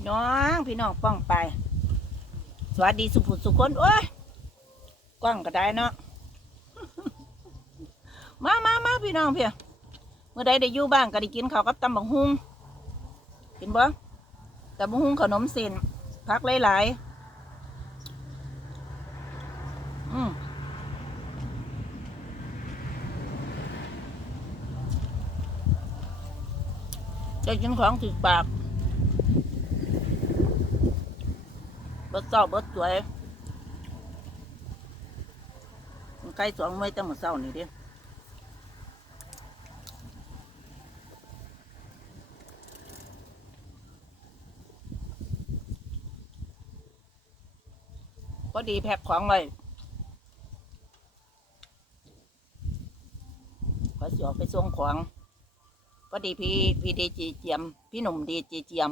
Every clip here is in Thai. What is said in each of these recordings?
พี่น้อง พี่น้องป้องไป สวัสดีสุภุสุคนโอ้ยกล้องก็ได้เนาะมามามาพี่น้องเพี่ยเมื่อใดได้อยู่บ้านก็ได้กินข้าวกับตำบักฮุงเห็นบ่ตำบักฮุงขนมเส้นพักหลายๆอืมได้กินของถึกปาก เบิดเศร้าเบิดสวยมันใกล้สองไม่ตั้งหมดเศร้านี่เดิพอดีแพ็คของไว้ขอสิออกไปส่งของพอดีพี่พี่ดีจีเจียม พี่หนุ่มดีจีเจียม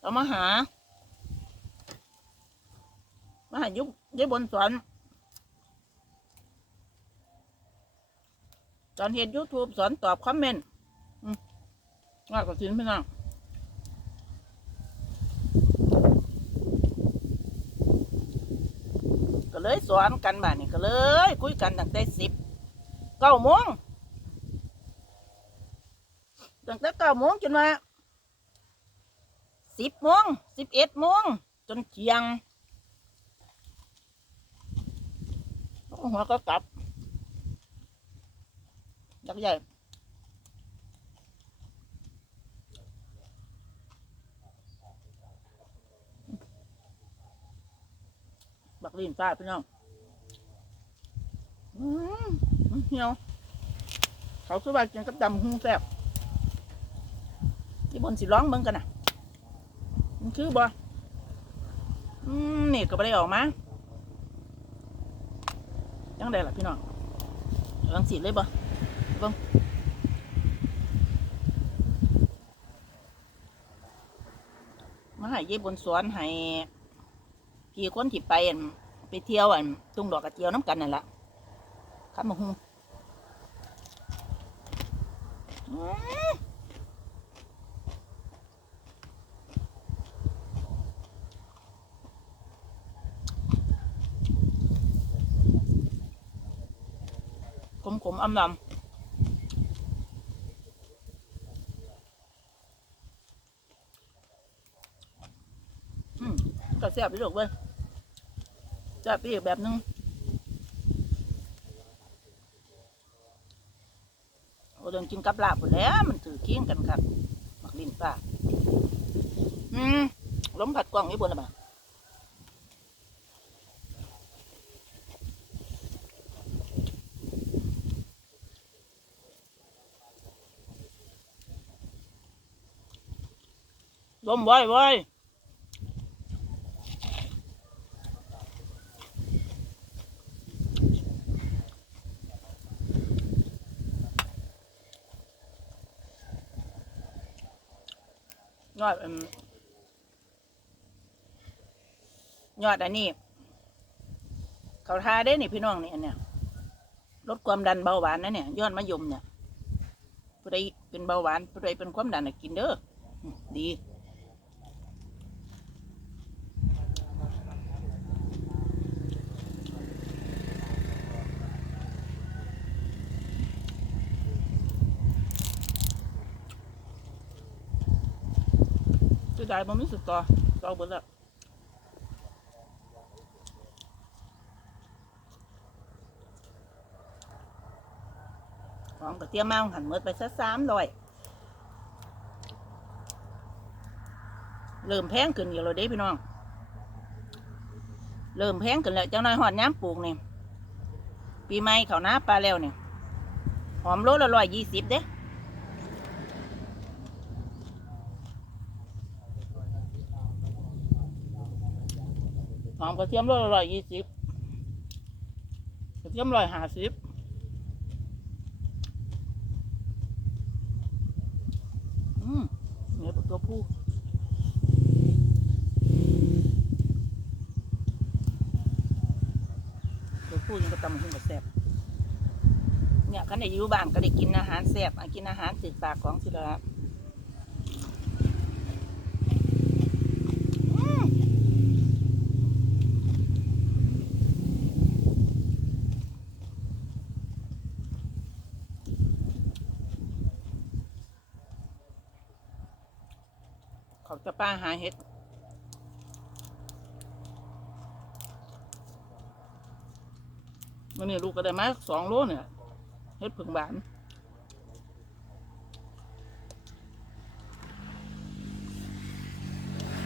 เรามาหา มาหายุบยุบบนสวนตอนเห็นยูทูบสอนตอบคอมเมนต์ง่ายกว่าสินพี่น้องก็เลยสอนกันบ้านี่ก็เลย คุยกันตั้งแต่สิบเก้าโมงตั้งแต่เก้าโมงจนมาสิบโมงสิบเอ็ดโมงจนเที่ยง หัวก็กลับยักษ์ใหญ่บักลินฟ้าพี่น้องอืมเหี่ยวเขาคือว่ากินกับดำหุ้งแซ่บที่บนสิร้องเบิ่งกันน่ะมันคือบ่อืมนี่ก็ไม่ได้ออกมา จังไดล่ะพี่น้องลังสีเลยบ่เบิ่งมาให้เย่บนสวนให้พี่คนที่ไปอันไปเที่ยวอันทุ่งดอกกระเจียวน้ำกันนั่นแหละขับมาหุงอื้มข มอำลำอืมก็แซ่บไปลูกเว้ยแซ่บไปอีกแบบนึงโอ้เดินกินกับลาบหมดแล้วมันถือเคียงกันครับหมักลิ้นป้าอืมล้มผัดกล่องอยู่บนละบ่า ล้มไว้ไว้ยอดอืมยอดอันนี้ เขาทาได้นี่พี่น้องเนี่อันเนี้ยลดความดันเบาหวานนะเนี่ย ยอดมะยมเนี่ยผู้ใดเป็นเบาหวานผู้ใดเป็นความดันน่ะกินเด้อดี จะได้บ่มีสุดต่อต่อเบิดแล้วของกระเทียมมาหันเมื่อไปสักสามร้อยเริ่มแพงขึ้นอยู่แล้วเด้พี่น้อง เริ่มแพงขึ้นแล้วเจ้าน้อยหอดย้ำปลูกนี่ปีใหม่เขาหน้าปลาแล้วเนี่ยหอมโลละร้อยยี่สิบเด้ หอมกระเทียมโลละร้อยยี่สิบกระเทียมร้อยห้าสิบอืมเนื้อตัวผู้ตัวผู้ยังก็ตำขึ้นกับแซ่บเนี่ยขันได้อยู่บ้านก็ได้กินอาหารแซ่บกินอาหารติดปากของสิละ เขาจะป้า หาเห็ดวันนี้ลูกก็ได้มาสองโลเนี่ยเห็ดผึ่งบาน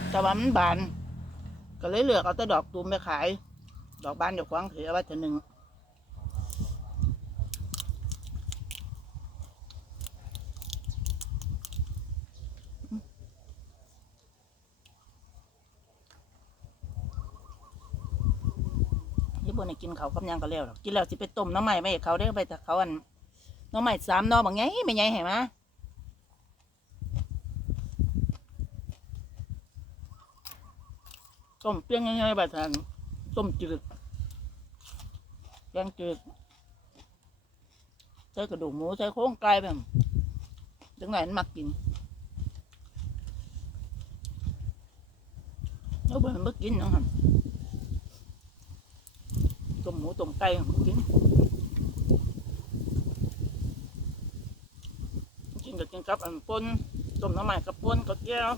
แต่ว่ามันบาน ก็เลยเลือกเอาแต่ดอกตูมไปขาย ดอกบานเดี๋ยวควางถือเอาไว้เถอะหนึ่งยี่บนให้ กินเขาวกับยังก็แล้วหรอกกินแล้วสิไปต้มน้ำใหม่ไม่ให้เขาได้ไปแต่เขาอันน้ำใหม่สามนอบางไงไม่ไงเห็นไหมต้มเปรี้ยงง่ายๆแบบนั้นต้มจืดแกงจืดใส่กระดูกหมูใส่โครงไก่แบบจังไหนมันมักกินแล้วมันไม่กินนะครับ ต้มหมูต้มไก่มันกินกินกับกินกับอันป่นต้มน้ำมันกับป่นกับแก้ว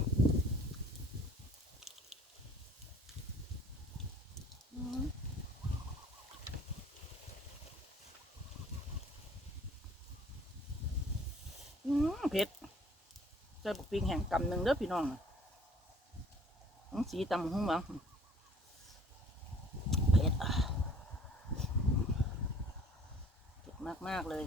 อืมเผ็ดใส่บุกปิงแห่งกำหนึ่งเด้อพี่น้องสีตำหุ้งมั้งเผ็ดอะเผ็ด มากมากๆเลย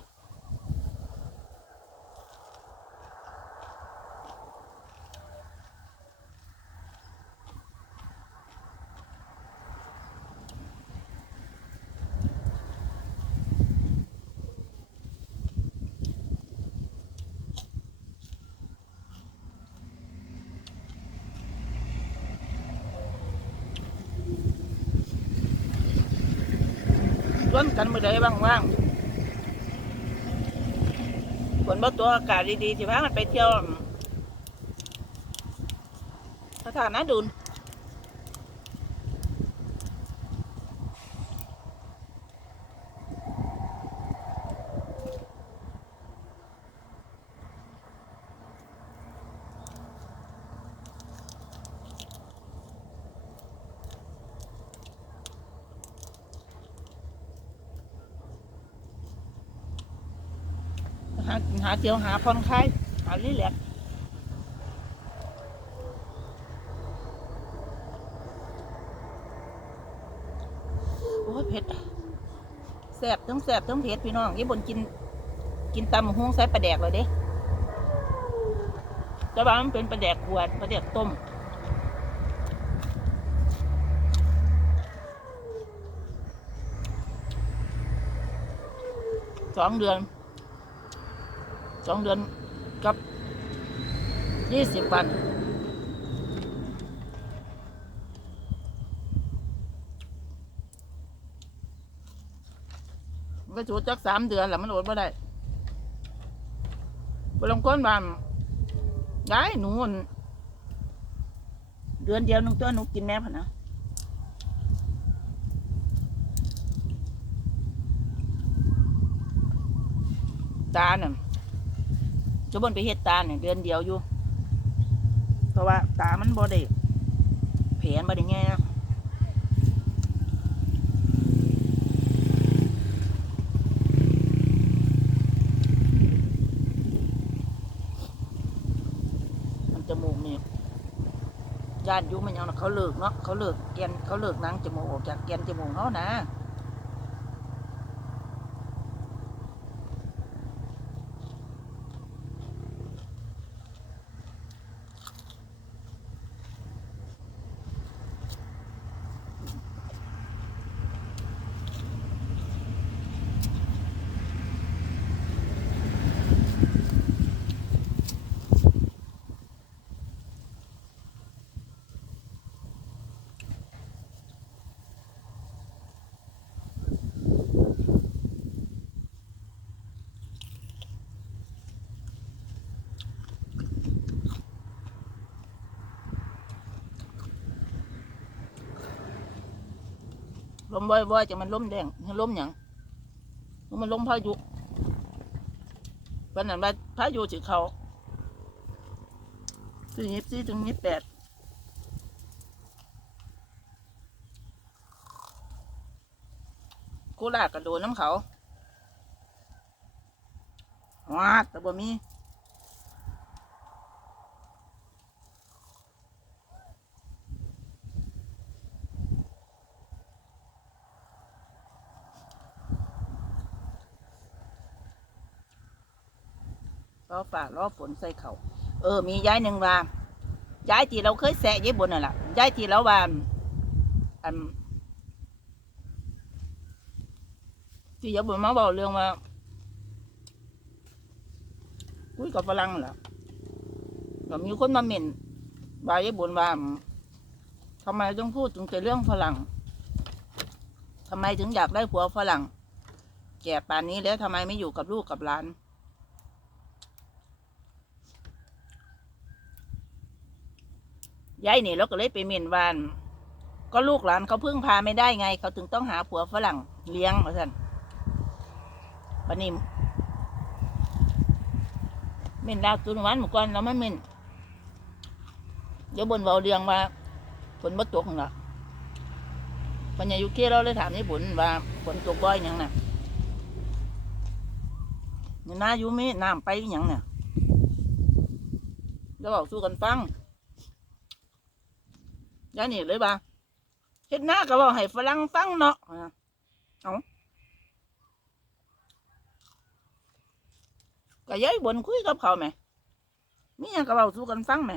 ร่วมกันมือใดบ้างว่างฝ นบ่ตัวอากาศดีๆสิพามันไปเที่ยวสถานนะดุนาหาเที่ยวหาผ่อนคลายหารีแลกโอ้ยเผ็ดแสบทั้งแสบทั้งเผ็ดพี่น้องยี่บนกิน กินตำหุ้งใส่ปลาแดกเลยเด้แต่ว่ามันเป็นปลาแดกขวดปลาแดกต้มสองเดือน สองเดือนกับยี่สิบวันมันก็จูดจักสามเดือนแหละมันอดไม่ได้บลงก้นบานย้ายหนูอั่นเดือนเดียวหนึงตัวหนูกินแน่พะนะตาเนี่ย จะบนไปเฮ็ดตาเนี่ยเดือนเดียวอยู่ เพราะว่าตามันบ่ได้แผนบ่ได้แง่นะมันจมูกนี่ญาติยู่มันยังน่ะเขาเลิกเนาะเขาเลิกแกนเขาเลิกนังจมูกออกจากแกนจมูกเขานะ มบ่อยๆจะมันล้มแดงล้มหยังมันล้มพายุวันนั้นว่าพายุสิเขาสี่ยี่สี่ถึงยี่แปดกูลาดกระโดดน้ำเขาว้าแต่บ่มี ฝ่ารอฝนใส่เขาเออ มีย้ายหนึ่งว่าย้ายที่เราเคยแสะย้ายบนน่ะล่ะย้ายที่เราว่าอันที่ยายบนมาบอกเรื่องว่าคุยกับฝรั่งล่ะก็มีคนมาเม่นว่าย้ายบนว่าทำไมต้องพูดถึงแต่เรื่องฝรั่งทำไมถึงอยากได้ผัวฝรั่งแก่ป่านนี้แล้วทำไมไม่อยู่กับลูกกับหลาน ยายนี่เราก็เลยไปเมียนวานก็ลูกหลานเขาพึ่งพาไม่ได้ไง เขาถึงต้องหาผัวฝรั่งเลี้ยงมาสั่นบันนี้เมียนดาวตุนวันหมู่ก่อนเราไม่เมียนเดี๋ยวบนเบาเรียงว่าฝนบ่ตกหรอกปัญญายุเคเราเลยถามญี่ปุ่นว่าฝนตกบ่อยยังน่ะนี่นาอยู่มีน้ำไปยังเนี่ยแล้วบอกสู้กันฟัง ยายนี่เลยบ่าเฮ็ดหน้าก็บอกให้ฝรั่งฟังเนาะเอาก็ย้ายบนคุยกับเขาไหมมีหยังก็เว้าสู่กันฟังไหม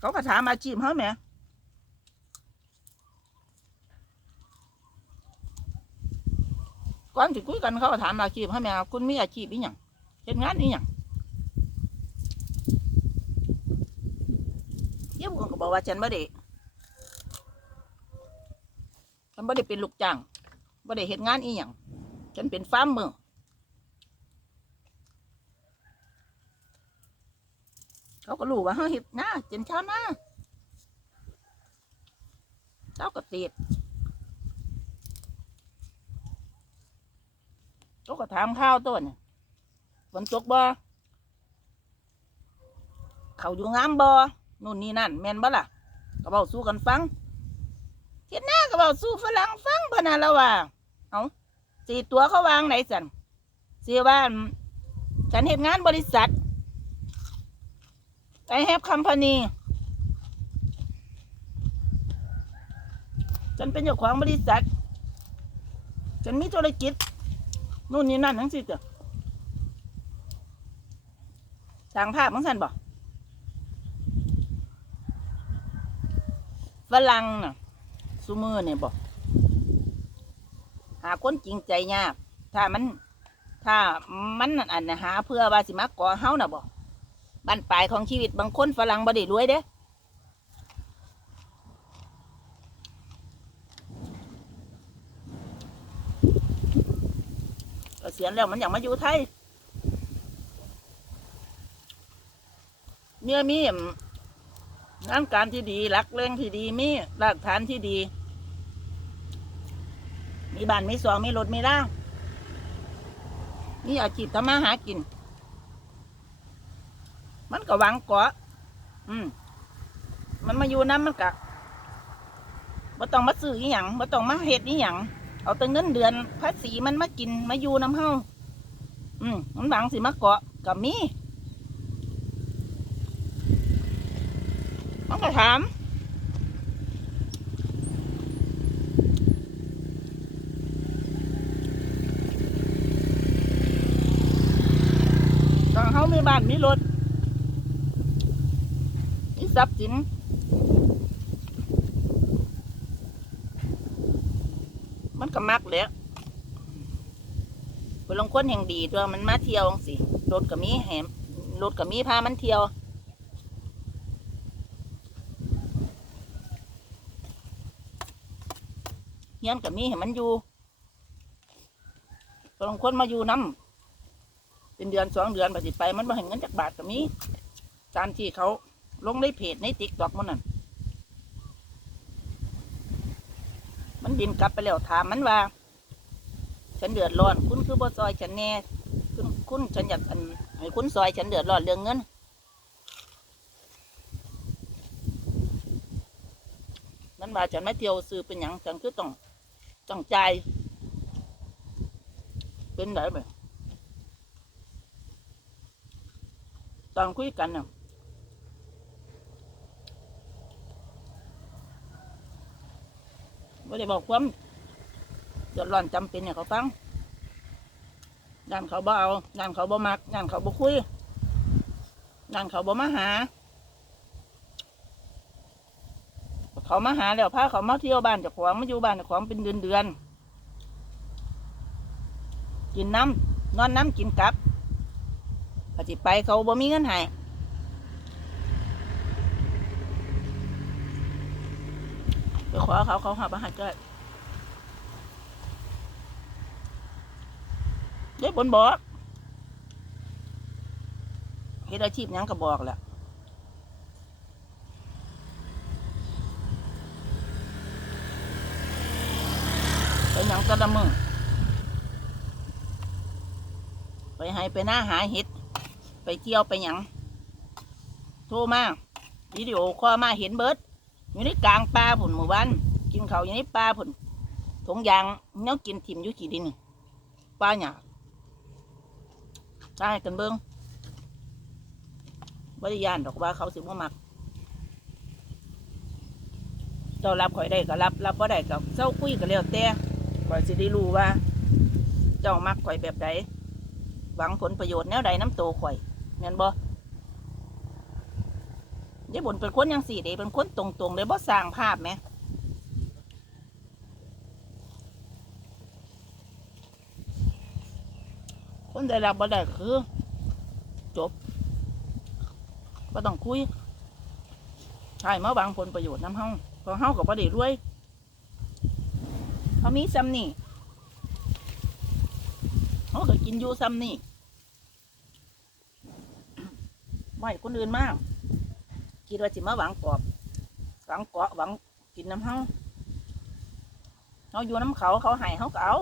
เขาก็ถามอาชีพเขาไหมก่อนที่คุยกันเขาก็ถามอาชีพเขาไหมคุณมีอาชีพอีหยังเฮ็ดงานอีหยัง เยี่ยมก็บอกว่าฉันบ่ได้ฉันบ่ได้เป็นลูกจ้างบ่ได้เฮ็ดงานอีหยังฉันเป็นฟาร์มเมอร์เขาก็รู้ว่าเฮาเฮ็ดนาเจนชาวนาเจ้าก็ติดเขาก็ถามข้าวต้นฝนตกบ่เขาอยู่งามบ่ นู่นนี่นั่นแม่นบ่ล่ะก็เว้าสู้กันฟังเฮ็ดหน้าก็เว้าสู้ฝรั่งฟังบ่น่ะแล้วว่าเอาสีตัวเขาวางไหนสันสีว่าฉันเฮ็ดงานบริษัท I have company ฉันเป็นเจ้าของบริษัท ฉันมีธุรกิจนู่นนี่นั่นทั้งสิ้นจ้ะสร้างภาพของฉันบ่ ฝรั่งน่ะซูมือเนี่ยบอกหาคนจริงใจยาก ถ้ามัน ถ้ามันอันนะหาเพื่อว่าสิมาก่อเฮาน่ะบอกบ้นปลายของชีวิตบางคนฝรั่งบ่ได้รวยเด้เกษียณแล้วมันอยากมาอยู่ไทยเมียมี งานการที่ดีหลักเร่งที่ดีมีรากฐานที่ดี มีบ้านมีสองมีรถมีร่างมีอาชีพทำมาหากิน มันก็หวังเกาะอืม มันมาอยู่น้ำมันกะบ่ต้องมาซื้ออีหยังบ่ต้องมาเฮ็ดอีหยังเอาแต่เงินเดือนภาษีมันมากินมาอยู่น้ำเฮาอืมมันหวังสิมาเกาะก็มี มันก็ถามตอนเขามีบ้านมีรถมีทรัพย์สินมันก็มักแล้วคนลงคนแห่งดีตัวมันมาเที่ยวสิรถก็มีแหมรถก็มีพามันเที่ยว ฮียนกับมีให้มันอยู่บางคนมาอยู่น้ำเป็นเดือนสองเดือนปฏิไป มันมาเห็นเงินจากบาทกับมีตามที่เขาลงในเพจในติ๊กตอกมันนั่นมันบินกลับไปแล้วถามมันว่า ฉันเดือดร้อน คุณคือบอซอยฉันแน่คุณคุณฉันอยากอันให้คุณซอยฉันเดือดร้อนเรื่องเงินมันว่าฉันไม่เที่ยวซื้อเป็นอย่างฉันคือต้อง ต้องจ่ายเป็นไรแบบตอนคุยกันน่ะไม่ได้บอกความเดือดร้อนจำเป็นเนี่ยเขาฟังด้านเขาบ่เอาด้านเขาบ่มักด้านเขาบ่คุยด้านเขาบ่มาหา เขามาหาแล้วพาเขามาเที่ยวบ้านจ้าของมาอยู่บ้านจ้าของเป็นเดือนเดือนกินน้ำนอนน้ำกินกลับปฏิไปเขาบ่มีเงินให้ไปขอเขาเขาหาประหัตก็เด้บนบอกเฮ็ดอาชีพยังก็บอกแหละ ไปหยังตะละมึงไปให้ไปหน้าหาเห็ด ไปเที่ยวไปหยังโทรมาวิดีโอคอลมาเห็นเบิร์ดอยู่ในกลางป่าผุนหมู่บ้านกินเขาอยู่ในป่าผุนถงยางเนี้ยกินถิ่มอยู่กี่ดินป่าหยาได้กันเบิ้งบริยานดอกว่าเขาสิบ่มักเจ้ารับข่อยได้ก็รับรับบ่ได้ก็เจ้าคุยก็แล้วแต่ ข่อยสิได้รู้ว่า เจ้ามักข่อยแบบใดหวังผลประโยชน์แนวใดน้ำโตข่อยแม่นบ่ยายบุญเป็นคนยังสี่เด้เป็นคนตรงๆเลยบ่สร้างภาพไหมคนได้รับบ่ได้คือ จบบ่ต้องคุยใช่มาหวังผลประโยชน์น้ำเฮาพอเฮากับบ่ได้รวย เขามีซ้ำนี่เขาก็กินอยู่ซ้ำนี่ไม่คนอื่นมากคิดว่าสิมาหวังกอบหวังเกาะหวังกินน้ำเฮาเขาอยู่น้ำเขาเขาให้เขาก็เอา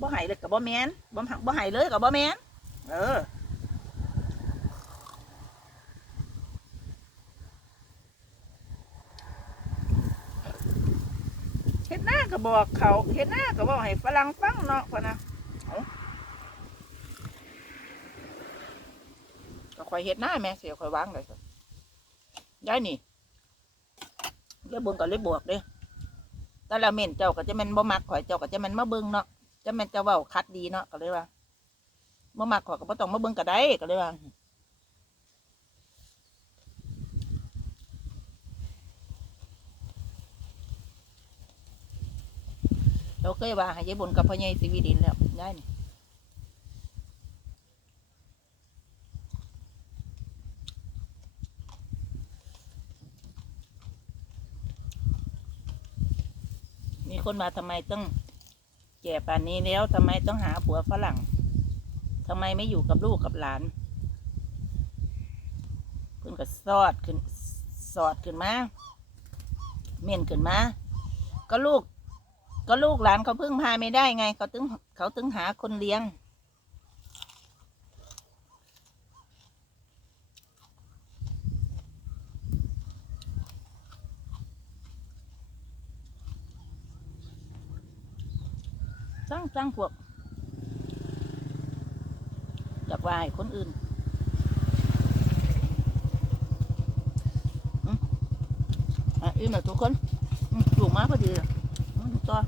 บ่ให้เลยกับบ่แมนบ่หักบ่ให้เลยกับบ่แมนเออ เฮ็ดหน้า ก็บอกเขาเฮ็ดหน้าก็บอกให้ฝรั่งฟังเนาะพะนะก็คอยเฮ็ดหน้าแม่เสียคอยวางเลยสิได้นี่เรียบุญก็เลยบวกเด้แต่ละเม่นเจ้าก็จะม่นบ่มักข่อยเจ้าก็จะม่นมาเบิ่งเนาะจะม่นจะเว้าคัดดีเนาะก็เลยว่าบ่มักข่อยก็บ่ต้องมาเบิ่งก็ได้ก็เลยว่า เราเคยว่าให้ยายบุญกับพ่อใหญ่สีวิดินแล้วได้นี่มีคนมาทำไมต้องแก่ป่านนี้แล้วทำไมต้องหาผัวฝรั่งทำไมไม่อยู่กับลูกกับหลานเพิ่นก็สอดขึ้นสอดขึ้นมาเม่นขึ้นมาก็ลูก ก็ลูกหลานเขาพึ่งพาไม่ได้ไง เขาถึงเขาถึงหาคนเลี้ยง สร้างสร้างพวกจากวายคนอื่นอืมอะอิ่มแล้วทุกคนอืมอยู่มาพอดีอืมต่อ